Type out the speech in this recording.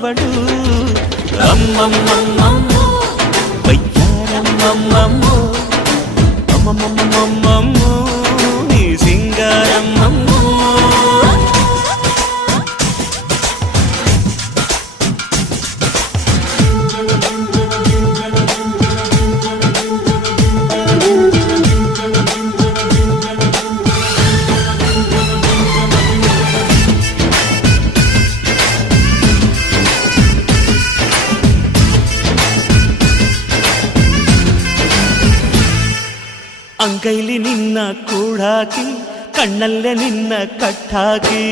ಇವಳು ಅಮ್ಮಮ್ಮಮ್ಮಮ್ಮೋ ವಯ್ಯಾರಮ್ಮಮ್ಮಮ್ಮೋ ಅಮ್ಮಮ್ಮಮ್ಮಮ್ಮಮ್ಮೋ ನೀ ಸಿಂಗಾರಮ್ಮಮ್ಮೋ ಅಂಗೈಲಿ ನಿನ್ನ ಕೂಡಾಕಿ ಕಣ್ಣಲ್ಲೇ ನಿನ್ನ ಕಟ್ಟಾಕಿ